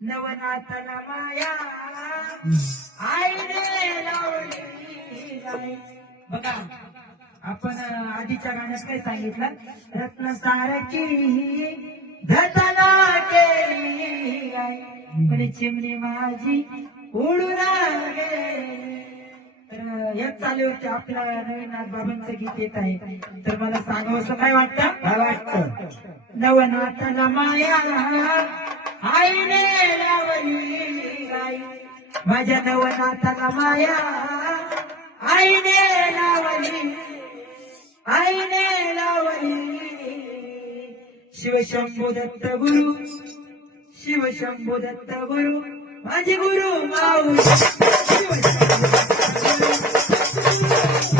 नवनाथाला माया आईने लावली गाय. बघा आपण आधीच्या गाण्यात काय सांगितलं, रत्नसारखी धतना केली गाय, पण चिमणी माझी उडून गेली. तर याच चालू होते आपल्या नवीन बाबांचं गीत येत आहे. तर मला सांगावं काय वाटतं, काय वाटतं? नवनाथाला माया आईने लावली गाय, माझ्या नवनाथाला माया आईने लावली, आईने लावली. शिवशंभू दत्त गुरु, शिवशंभू दत्त गुरु, माझे गुरु माऊ शिवशंभू दत्त गुरु.